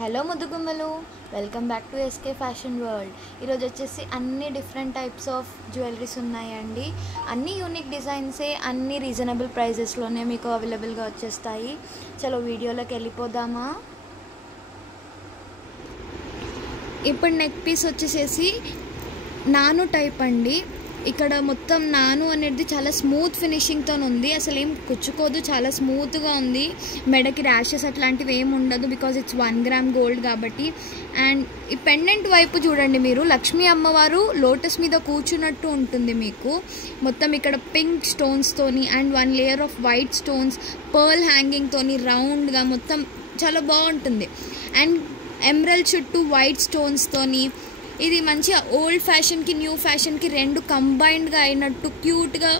Hello ముద్దుగుమ్మలు, welcome back to SK fashion world. ఈరోజు వచ్చేసి అన్ని డిఫరెంట్ టైప్స్ ఆఫ్ జ్యువెలరీస్ ఉన్నాయండి. అన్ని యూనిక్ డిజైన్సే, అన్ని రీజనబుల్ ప్రైజెస్లోనే మీకు అవైలబుల్గా వచ్చేస్తాయి. చలో వీడియోలోకి వెళ్ళిపోదామా. ఇప్పుడు నెక్ పీస్ వచ్చేసేసి నాను టైప్ అండి. ఇక్కడ మొత్తం నాను అనేది చాలా స్మూత్ ఫినిషింగ్తో ఉంది, అసలు ఏం కుచ్చుకోదు, చాలా స్మూత్గా ఉంది. మెడకి ర్యాషెస్ అట్లాంటివి ఏమి ఉండదు, బికాజ్ ఇట్స్ 1 గ్రామ్ గోల్డ్ కాబట్టి. అండ్ ఈ పెండెంట్ వైపు చూడండి, మీరు లక్ష్మీ అమ్మవారు లోటస్ మీద కూర్చున్నట్టు ఉంటుంది మీకు. మొత్తం ఇక్కడ పింక్ స్టోన్స్తోని and 1 layer of white stones, pearl హ్యాంగింగ్తోని రౌండ్గా మొత్తం చాలా బాగుంటుంది. అండ్ ఎమరల్డ్ చుట్టూ వైట్ స్టోన్స్తోని ఇది మంచిగా ఓల్డ్ ఫ్యాషన్కి న్యూ ఫ్యాషన్కి రెండు కంబైన్డ్గా అయినట్టు క్యూట్గా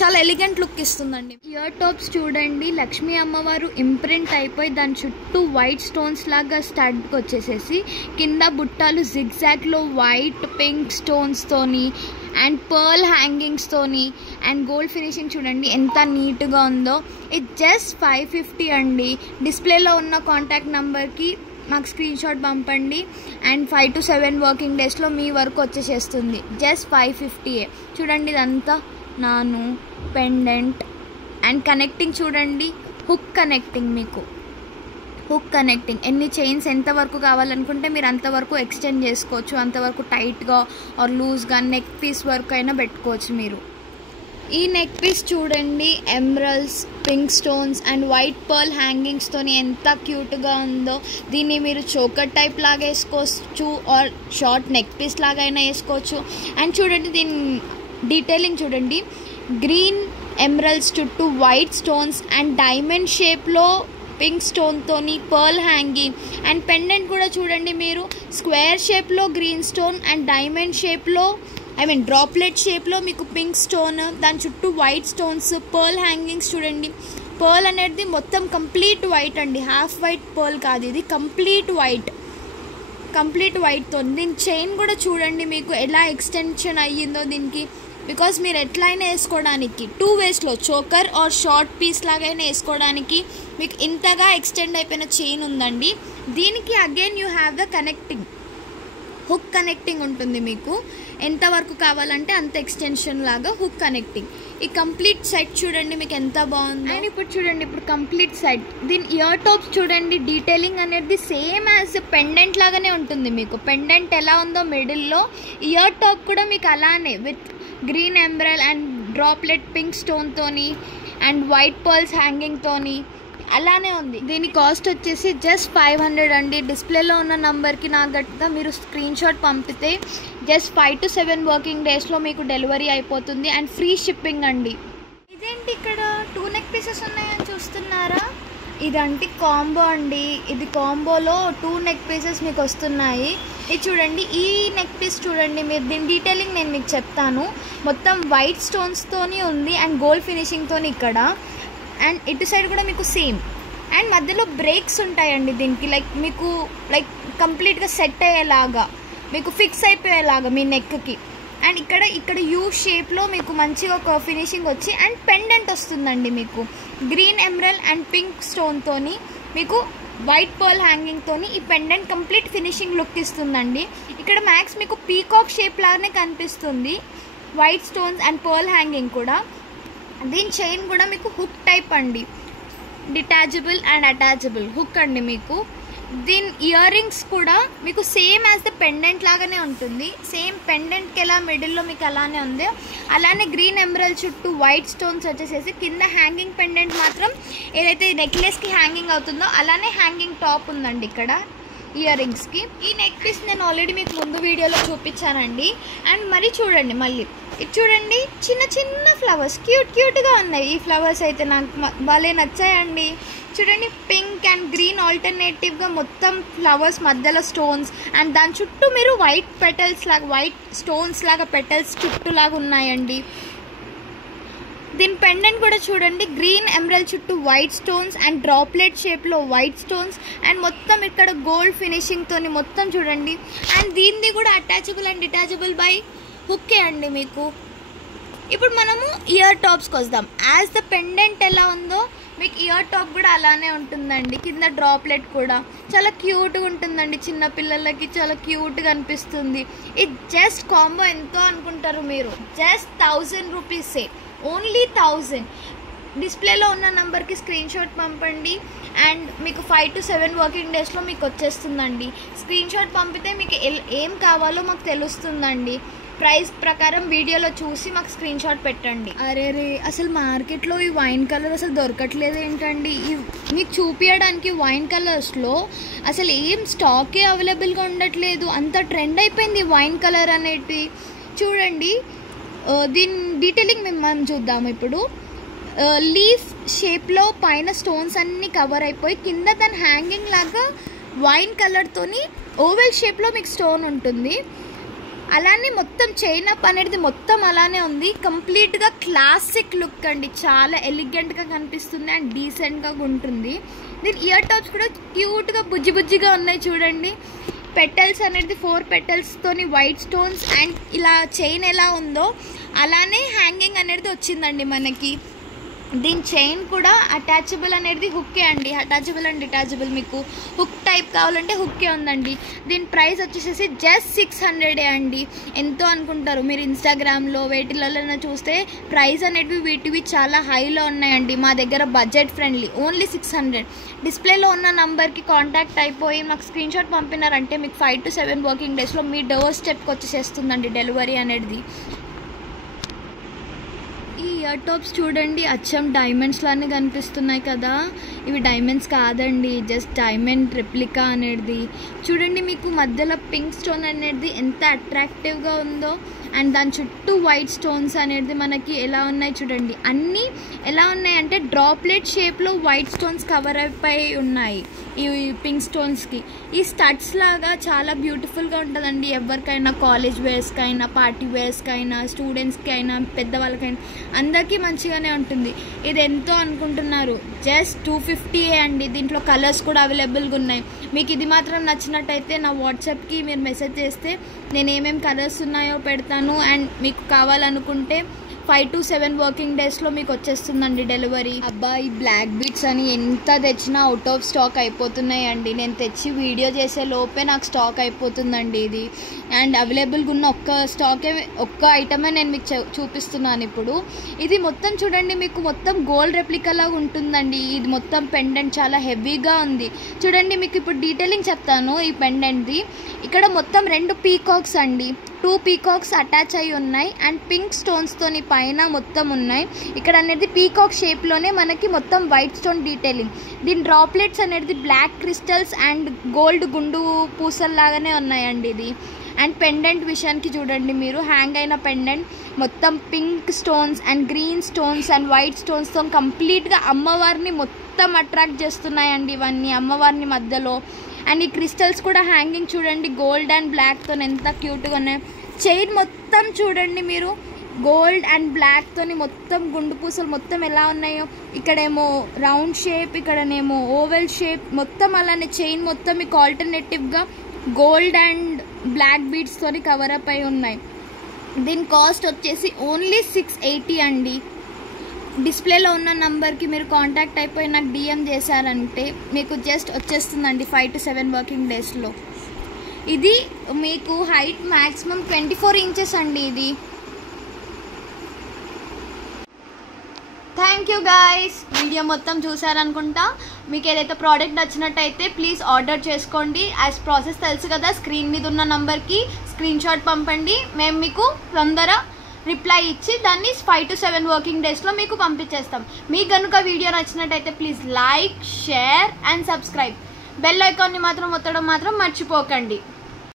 చాలా ఎలిగెంట్ లుక్ ఇస్తుందండి. ఇయర్ టాప్స్ చూడండి, లక్ష్మీ అమ్మవారు ఇంప్రింట్ అయిపోయి దాని చుట్టూ వైట్ స్టోన్స్ లాగా స్టడ్కి వచ్చేసేసి కింద బుట్టాలు జిగ్జాగ్లో వైట్ పింక్ స్టోన్స్తోని అండ్ పర్ల్ హ్యాంగింగ్స్తోని అండ్ గోల్డ్ ఫినిషింగ్ చూడండి ఎంత నీట్గా ఉందో. ఇది జస్ట్ 550 అండి. డిస్ప్లేలో ఉన్న కాంటాక్ట్ నెంబర్కి మాకు స్క్రీన్ షాట్ పంపండి అండ్ 5 to 7 వర్కింగ్ డేస్లో మీ వరకు వచ్చేసేస్తుంది. జస్ట్ 550. చూడండి ఇదంతా నాను పెండెంట్ అండ్ కనెక్టింగ్ చూడండి, హుక్ కనెక్టింగ్. మీకు హుక్ కనెక్టింగ్ ఎన్ని చైన్స్ ఎంతవరకు కావాలనుకుంటే మీరు అంతవరకు ఎక్స్టెండ్ చేసుకోవచ్చు, అంతవరకు టైట్గా ఆర్ లూజ్గా నెక్ పీస్ వరకు అయినా పెట్టుకోవచ్చు మీరు. ఈ నెక్ పీస్ చూడండి, emeralds, pink stones and white pearl హ్యాంగింగ్స్తో ఎంత క్యూట్గా ఉందో. దీన్ని మీరు చోకర్ టైప్ లాగా వేసుకోవచ్చు ఆర్ షార్ట్ నెక్ పీస్ లాగా అయినా వేసుకోవచ్చు. అండ్ చూడండి దీని డీటెయిలింగ్ చూడండి, గ్రీన్ ఎమరల్డ్స్ చుట్టూ వైట్ స్టోన్స్ అండ్ డైమండ్ షేప్లో పింక్ స్టోన్తోని పర్ల్ హ్యాంగింగ్. అండ్ పెండెంట్ కూడా చూడండి మీరు, స్క్వేర్ షేప్లో గ్రీన్ స్టోన్ అండ్ డైమండ్ షేప్లో డ్రాప్లెట్ షేప్లో మీకు పింక్ స్టోన్, దాని చుట్టూ వైట్ స్టోన్స్, పర్ల్ హ్యాంగింగ్స్ చూడండి. పర్ల్ అనేది మొత్తం కంప్లీట్ వైట్ అండి, హాఫ్ వైట్ పర్ల్ కాదు, ఇది కంప్లీట్ వైట్తో. దీని చైన్ కూడా చూడండి మీకు ఎలా ఎక్స్టెన్షన్ అయ్యిందో దీనికి, బికాజ్ మీరు ఎట్లయినా వేసుకోవడానికి 2 వేస్లో చోకర్ ఆర్ షార్ట్ పీస్ లాగైనా వేసుకోవడానికి మీకు ఇంతగా ఎక్స్టెండ్ అయిపోయిన చైన్ ఉందండి. దీనికి again you have the connecting hook connecting ఉంటుంది. మీకు ఎంతవరకు కావాలంటే అంత ఎక్స్టెన్షన్ లాగా హుక్ కనెక్టింగ్. ఈ కంప్లీట్ సెట్ చూడండి మీకు ఎంత బాగుంది. అండ్ ఇప్పుడు చూడండి, ఇప్పుడు కంప్లీట్ సెట్. దీని ఇయర్ టాప్స్ చూడండి, డీటెయిలింగ్ అనేది సేమ్ యాజ్ పెండెంట్ లాగానే ఉంటుంది. మీకు పెండెంట్ ఎలా ఉందో మిడిల్లో, ఇయర్ టాప్ కూడా మీకు అలానే with green emerald and droplet pink స్టోన్తోని అండ్ వైట్ పర్ల్స్ హ్యాంగింగ్తోని అలానే ఉంది. దీని కాస్ట్ వచ్చేసి జస్ట్ 500 అండి. డిస్ప్లేలో ఉన్న నంబర్కి నా గట్టిగా మీరు స్క్రీన్ షాట్ పంపితే జస్ట్ 5 to 7 వర్కింగ్ డేస్లో మీకు డెలివరీ అయిపోతుంది అండ్ ఫ్రీ షిప్పింగ్ అండి. ఇదేంటి ఇక్కడ 2 నెక్ పీసెస్ ఉన్నాయని చూస్తున్నారా? ఇదంటే కాంబో అండి. ఇది కాంబోలో 2 నెక్ పీసెస్ మీకు వస్తున్నాయి. ఇది చూడండి, ఈ నెక్ పీస్ చూడండి మీరు, దీని డీటెయిలింగ్ నేను మీకు చెప్తాను. మొత్తం వైట్ స్టోన్స్తోని ఉంది అండ్ గోల్డ్ ఫినిషింగ్తోని ఇక్కడ. అండ్ ఇటు సైడ్ కూడా మీకు సేమ్. అండ్ మధ్యలో బ్రేక్స్ ఉంటాయండి దీనికి, మీకు కంప్లీట్గా సెట్ అయ్యేలాగా, మీకు ఫిక్స్ అయిపోయేలాగా మీ నెక్కి. అండ్ ఇక్కడ యూ షేప్లో మీకు మంచిగా ఒక ఫినిషింగ్ వచ్చి అండ్ పెండెంట్ వస్తుందండి మీకు గ్రీన్ ఎమరల్డ్ అండ్ పింక్ స్టోన్తోని, మీకు వైట్ పర్ల్ హ్యాంగింగ్తోని ఈ పెండెంట్ కంప్లీట్ ఫినిషింగ్ లుక్ ఇస్తుందండి. ఇక్కడ మ్యాక్స్ మీకు పీకాక్ షేప్ లాగానే కనిపిస్తుంది, white stones and pearl hanging కూడా. దీని చైన్ కూడా మీకు హుక్ టైప్ అండి, డిటాచబుల్ అండ్ అటాచబుల్ హుక్ అండి మీకు. దీని ఇయర్ రింగ్స్ కూడా మీకు సేమ్ యాజ్ ద పెండెంట్ లాగానే ఉంటుంది. సేమ్ పెండెంట్కి ఎలా మిడిల్లో మీకు అలానే ఉంది, అలానే గ్రీన్ ఎమరల్డ్ చుట్టూ వైట్ స్టోన్స్ వచ్చేసేసి కింద హ్యాంగింగ్ పెండెంట్ మాత్రం ఏదైతే నెక్లెస్కి హ్యాంగింగ్ అవుతుందో అలానే హ్యాంగింగ్ టాప్ ఉందండి ఇక్కడ ఇయర్ రింగ్స్కి. ఈ నెక్ పీస్ నేను ఆల్రెడీ మీకు ముందు వీడియోలో చూపించానండి. అండ్ మరి చూడండి, మళ్ళీ ఇది చూడండి, చిన్న చిన్న ఫ్లవర్స్ క్యూట్గా ఉన్నాయి. ఈ ఫ్లవర్స్ అయితే నాకు భలే నచ్చాయండి. చూడంండి, పింక్ అండ్ గ్రీన్ ఆల్టర్నేటివ్గా మొత్తం ఫ్లవర్స్ మధ్యలో స్టోన్స్ అండ్ దాని చుట్టూ మీరు వైట్ పెటల్స్ లాగా, వైట్ స్టోన్స్ లాగా పెటల్స్ చుట్టూ లాగా ఉన్నాయండి. దీని పెండెంట్ కూడా చూడండి, గ్రీన్ ఎమరల్డ్ చుట్టూ వైట్ స్టోన్స్ అండ్ డ్రాప్లెట్ షేప్లో వైట్ స్టోన్స్ అండ్ మొత్తం ఇక్కడ గోల్డ్ ఫినిషింగ్తోని మొత్తం చూడండి. అండ్ దీనిది కూడా అటాచబుల్ అండ్ డిటాచబుల్ బై హుక్కే అండి మీకు. ఇప్పుడు మనము ఇయర్ టాప్స్కి వద్దాం. యాజ్ ద పెండెంట్ ఎలా ఉందో మీకు ఇయర్ టాప్ కూడా అలానే ఉంటుందండి, కింద డ్రాప్లెట్ కూడా చాలా క్యూట్గా ఉంటుందండి, చిన్న పిల్లలకి చాలా క్యూట్గా అనిపిస్తుంది. ఇది జస్ట్ కాంబో ఎంతో అనుకుంటారు మీరు, జస్ట్ 1000 రూపీసే, ఓన్లీ 1000. డిస్ప్లేలో ఉన్న నెంబర్కి స్క్రీన్ షాట్ పంపండి అండ్ మీకు 5 to 7 వర్కింగ్ డేస్లో మీకు వచ్చేస్తుందండి. స్క్రీన్ షాట్ పంపితే మీకు ఏం కావాలో మాకు తెలుస్తుందండి. ప్రైస్ ప్రకారం వీడియోలో చూసి మాకు స్క్రీన్ షాట్ పెట్టండి. అరే అసలు మార్కెట్లో ఈ వైన్ కలర్ అసలు దొరకట్లేదు ఏంటండి? మీకు చూపించడానికి వైన్ కలర్స్లో అసలు ఏం స్టాకే అవైలబుల్గా ఉండట్లేదు, అంత ట్రెండ్ అయిపోయింది వైన్ కలర్ అనేది. చూడండి దీని డీటెయిలింగ్ మనం చూద్దాము ఇప్పుడు. లీఫ్ షేప్లో పైన స్టోన్స్ అన్నీ కవర్ అయిపోయి కింద దాని హ్యాంగింగ్ లాగా వైన్ కలర్తోని ఓవెల్ షేప్లో మీకు స్టోన్ ఉంటుంది. అలానే మొత్తం చైన్ అప్ అనేది మొత్తం అలానే ఉంది. కంప్లీట్గా క్లాసిక్ లుక్ అండి, చాలా ఎలిగెంట్గా కనిపిస్తుంది అండ్ డీసెంట్గా ఉంటుంది. దీని ఇయర్ టాప్స్ కూడా క్యూట్గా బుజ్జిగా ఉన్నాయి చూడండి. పెటల్స్ అనేది 4 పెటల్స్తోని వైట్ స్టోన్స్ అండ్ ఇలా చైన్ ఎలా ఉందో అలానే హ్యాంగింగ్ అనేది వచ్చిందండి మనకి. దీని చైన్ కూడా అటాచబుల్ అనేది హుక్కే అండి, అటాచబుల్ అండ్ డిటాచబుల్. మీకు హుక్ టైప్ కావాలంటే హుక్కే ఉందండి. దీని ప్రైస్ వచ్చేసి జస్ట్ 600 అండి. ఎంతో అనుకుంటారు మీరు, ఇన్స్టాగ్రామ్లో వేటిలలో చూస్తే ప్రైస్ అనేవి వీటివి చాలా హైలో ఉన్నాయండి. మా దగ్గర బడ్జెట్ ఫ్రెండ్లీ, ఓన్లీ 600. డిస్ప్లేలో ఉన్న నంబర్కి కాంటాక్ట్ అయిపోయి మాకు స్క్రీన్ షాట్ పంపినారంటే మీకు 5 to 7 వర్కింగ్ డేస్లో మీ డోర్ స్టెప్కి వచ్చేసేస్తుందండి డెలివరీ అనేది. ఈ ఇయర్ టాప్స్ చూడండి అచ్చం డైమండ్స్ లానే కనిపిస్తున్నాయి కదా, ఇవి డైమండ్స్ కాదండి, జస్ట్ డైమండ్ రెప్లికా అనేది. చూడండి మీకు మధ్యలో పింక్ స్టోన్ అనేది ఎంత అట్రాక్టివ్గా ఉందో అండ్ దాని చుట్టూ వైట్ స్టోన్స్ అనేది మనకి ఎలా ఉన్నాయి చూడండి. అన్నీ ఎలా ఉన్నాయంటే డ్రాప్లెట్ షేప్లో వైట్ స్టోన్స్ కవర్ అయిపోయి ఉన్నాయి ఈ పింక్ స్టోన్స్కి. ఈ స్టడ్స్ లాగా చాలా బ్యూటిఫుల్గా ఉంటుందండి. ఎవరికైనా కాలేజ్ వేర్స్కైనా, పార్టీ వేర్స్కైనా, స్టూడెంట్స్కి అయినా, పెద్దవాళ్ళకైనా అందరికీ మంచిగానే ఉంటుంది. ఇది ఎంతో అనుకుంటున్నారు, జస్ట్ 250 అండి. దీంట్లో కలర్స్ కూడా అవైలబుల్గా ఉన్నాయి. మీకు ఇది మాత్రం నచ్చినట్టయితే నా వాట్సాప్కి మీరు మెసేజ్ చేస్తే నేను ఏమేమి కలర్స్ ఉన్నాయో పెడతాను అండ్ మీకు కావాలనుకుంటే 5 to 7 వర్కింగ్ డేస్లో మీకు వచ్చేస్తుందండి డెలివరీ. అబ్బా ఈ బ్లాక్ బీట్స్ అని ఎంత తెచ్చినా అవుట్ ఆఫ్ స్టాక్ అయిపోతున్నాయండి. నేను తెచ్చి వీడియో చేసే లోపే నాకు స్టాక్ అయిపోతుందండి ఇది. అండ్ అవైలబుల్గా ఉన్న ఒక్క ఐటమే నేను మీకు చూపిస్తున్నాను ఇప్పుడు. ఇది మొత్తం చూడండి, మీకు మొత్తం గోల్డ్ రెప్లికాలా ఉంటుందండి. ఇది మొత్తం పెండెంట్ చాలా హెవీగా ఉంది చూడండి. మీకు ఇప్పుడు డీటెయిలింగ్ చెప్తాను ఈ పెండెంట్ది. ఇక్కడ మొత్తం 2 పీకాక్స్ అండి, 2 పీకాక్స్ అటాచ్ అయి ఉన్నాయి అండ్ పింక్ స్టోన్స్తోని పైన మొత్తం ఉన్నాయి. ఇక్కడ అనేది పీకాక్ షేప్లోనే మనకి మొత్తం వైట్ స్టోన్ డీటెయిలింగ్. దీని డ్రాప్లెట్స్ అనేది బ్లాక్ క్రిస్టల్స్ అండ్ గోల్డ్ గుండు పూసల్లాగానే ఉన్నాయండి ఇది. అండ్ పెండెంట్ విషయానికి చూడండి, మీరు హ్యాంగ్ అయిన పెండెంట్ మొత్తం pink stones and green stones and white స్టోన్స్తో కంప్లీట్గా అమ్మవారిని మొత్తం అట్రాక్ట్ చేస్తున్నాయండి ఇవన్నీ అమ్మవారిని మధ్యలో. అండ్ ఈ క్రిస్టల్స్ కూడా హ్యాంగింగ్ చూడండి గోల్డ్ అండ్ బ్లాక్తో ఎంత క్యూట్గా ఉన్నాయి. చైన్ మొత్తం చూడండి మీరు, గోల్డ్ అండ్ బ్లాక్తోని మొత్తం గుండు పూసలు మొత్తం ఎలా ఉన్నాయో. ఇక్కడేమో రౌండ్ షేప్, ఇక్కడనేమో ఓవెల్ షేప్, మొత్తం అలానే చైన్ మొత్తం మీకు ఆల్టర్నేటివ్గా గోల్డ్ అండ్ బ్లాక్ బీడ్స్తోని కవర్ అప్ అయి ఉన్నాయి. దీని కాస్ట్ వచ్చేసి ఓన్లీ 680 అండి. డిస్ప్లేలో ఉన్న నంబర్కి మీరు కాంటాక్ట్ అయిపోయి నాకు డిఎం చేశారంటే మీకు జస్ట్ వచ్చేస్తుందండి 5 to 7 వర్కింగ్ డేస్లో. ఇది మీకు హైట్ మ్యాక్సిమం 24 ఇంచెస్ అండి ఇది. థ్యాంక్ యూ గాయస్, వీడియో మొత్తం చూసారనుకుంటా. మీకు ఏదైతే ప్రోడక్ట్ నచ్చినట్టయితే ప్లీజ్ ఆర్డర్ చేసుకోండి. యాజ్ ప్రాసెస్ తెలుసు కదా, స్క్రీన్ మీద ఉన్న నంబర్కి స్క్రీన్ షాట్ పంపండి. మేము మీకు తొందర రిప్లై ఇచ్చి దాన్ని 5 to 7 వర్కింగ్ డేస్లో మీకు పంపించేస్తాం. మీకు కనుక వీడియో నచ్చినట్టయితే please like, share and subscribe. Bell ఐకాన్ని మాత్రం ఒత్తడం మాత్రం మర్చిపోకండి.